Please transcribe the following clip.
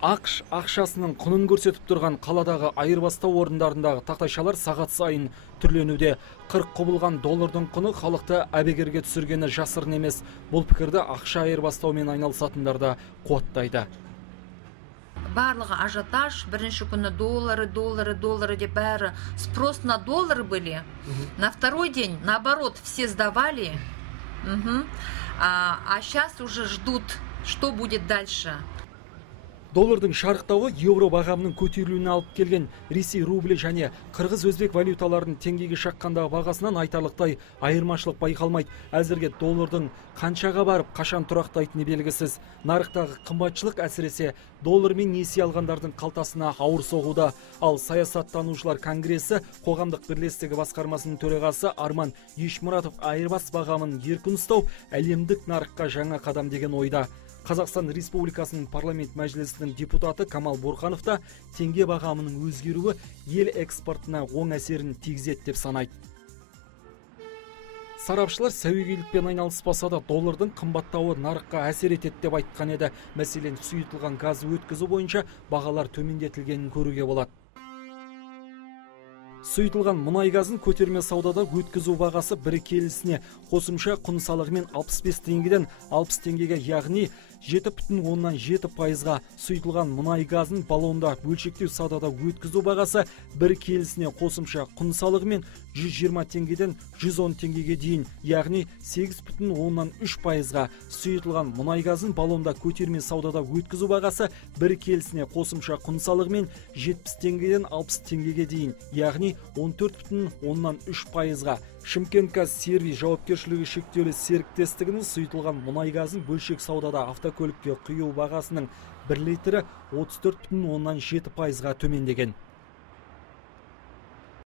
ақш ақшасының құнын көрсетіп тұрған қаладағы айырбастау орындарындағы тақтайшалар сағат сайын түрленуде. 40 құбылған доллардың құны халықты әбігерге түсіргені жасырын емес. Бұл пікірді ақша айырбастаумен айналысатындар да қуаттайды. Барлығы ажиотаж, бірінші күні доллары деп бәрі спрос на доллары были. На второй день, наоборот, все сдавали. А сейчас уже ждут, что будет дальше. Доллардың шарықтауы евро бағамының көтерілуіне алып келген. Ресей рублі және қырғыз-өзбек валюталардың теңгеге шаққандағы бағасынан айтарлықтай айырмашылық байқалмайды. Әзірге доллардың қаншаға барып, қашан тұрақтайтыны белгісіз. Нарықтағы қымбатшылық әсіресе доллар мен несие алғандардың қалтасына ауыр соғуда. Ал саясаттанушылар конгресі қоғамдық бірлестігі басқармасының төрағасы Арман Ешмұратов айырбас бағамын еркін ұстау әлемдік нарыққа жаңа қадам деген ойда. Қазақстан Республикасының парламент мәжілісінің депутаты Камал Борханов та теңге бағамының өзгеруі ел экспортына оң әсерін тигізеді деп санайды. Сарапшылар сәуегейлікпен айналыспаса да доллардың қымбаттауы нарыққа әсер етеді деп айтқан еді. Мәселен, сұйытылған газ өткізу бойынша бағалар төмендетілгенін көруге болады. Сұйытылған мұнай газын көтерме саудада өткізу бағасы бір келісіне қосымша құн салығымен 65 теңгеден 60 теңгеге, яғни 7,7%-ға. Сұйытылған мұнай газын баллонда бөлшектеу саудада өткізу бағасы бір келісіне қосымша құн салығымен 120 теңгеден 110 теңгеге дейін, яғни 8,3%-ға. Сұйытылған мұнай газын баллонда көтерме саудада өткізу бағасы бір келісіне қосымша құн салығымен 70 теңгеден 60 теңгеге дейін, яғни 14,3%-ға. Шымкент газ сервис жауапкершілігі шектеулі серіктестігінің сұйытылған мұнай газын бөлшек саудада автокөлікке құю бағасының 1 литрі 34,7%-ға төмендеген.